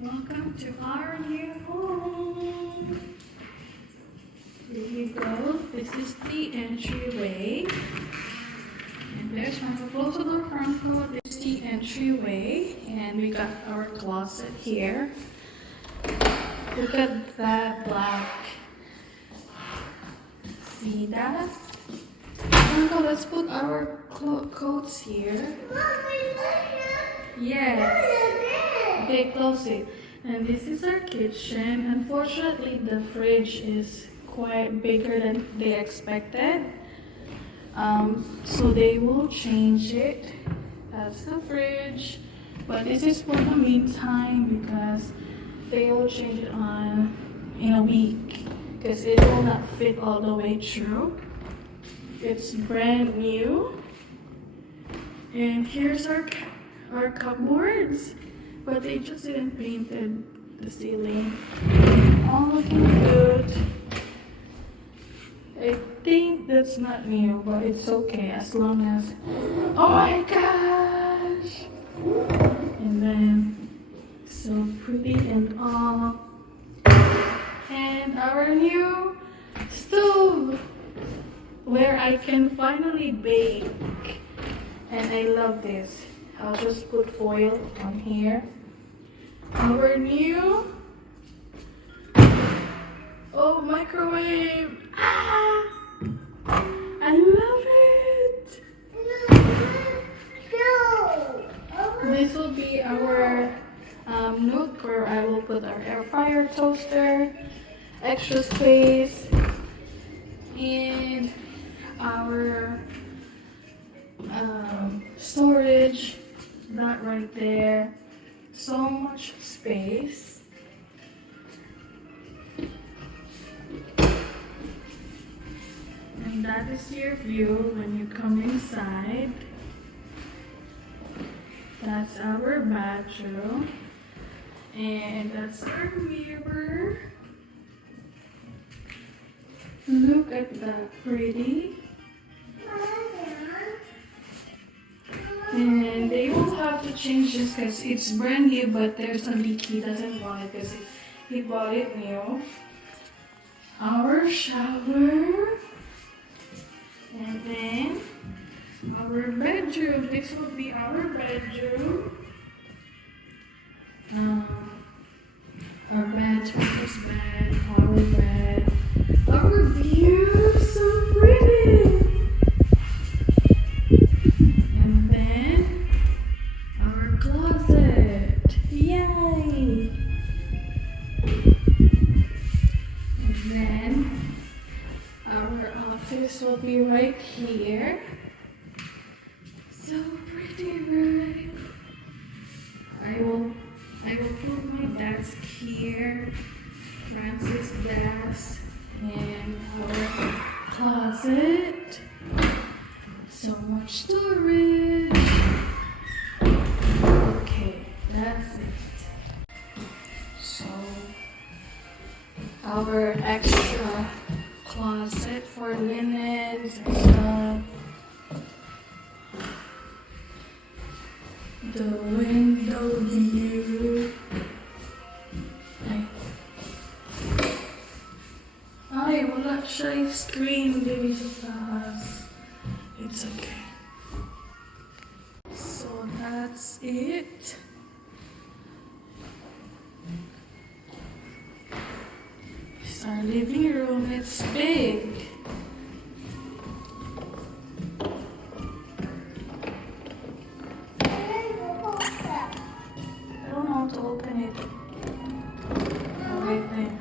Welcome to our new home. Here you go. This is the entryway. And there's my close to the front door. This is the entryway. And we got our closet here. Look at that black. See that? Uncle, let's put our coats here. Yes. Okay, close it. And this is our kitchen. Unfortunately, the fridge is quite bigger than they expected. So they will change it. That's the fridge. But this is for the meantime because they will change it in a week because it will not fit all the way through. It's brand new. And here's our cupboards, but they just didn't paint the ceiling. All looking good. I think that's not new, but it's okay as long as. Oh my gosh! And then so pretty and all. And our new stove where I can finally bake. And I love this. I'll just put foil on here. Our new microwave. I love it. This will be our nook where I will put our air fryer, toaster, extra space, and our storage. That right there. So much space. And that is your view when you come inside. That's our bathroom. And that's our mirror. Look at that pretty. And they will have to change this because it's brand new, but there's a leak. He doesn't want it because he bought it new. Our shower. And then our bedroom. This will be our bedroom. Our bed's bed, our bed. Our view, so pretty. Closet. Yay! And then our office will be right here. So pretty, right? I will put my desk here, Francis' desk, and our closet. So much storage. That's it. So our extra closet for linens and stuff. The window view. Ay, wala siya screen dito sa taas. It's okay. So that's it. Our living room, it's big. I don't know how to open it. Oh, wait there.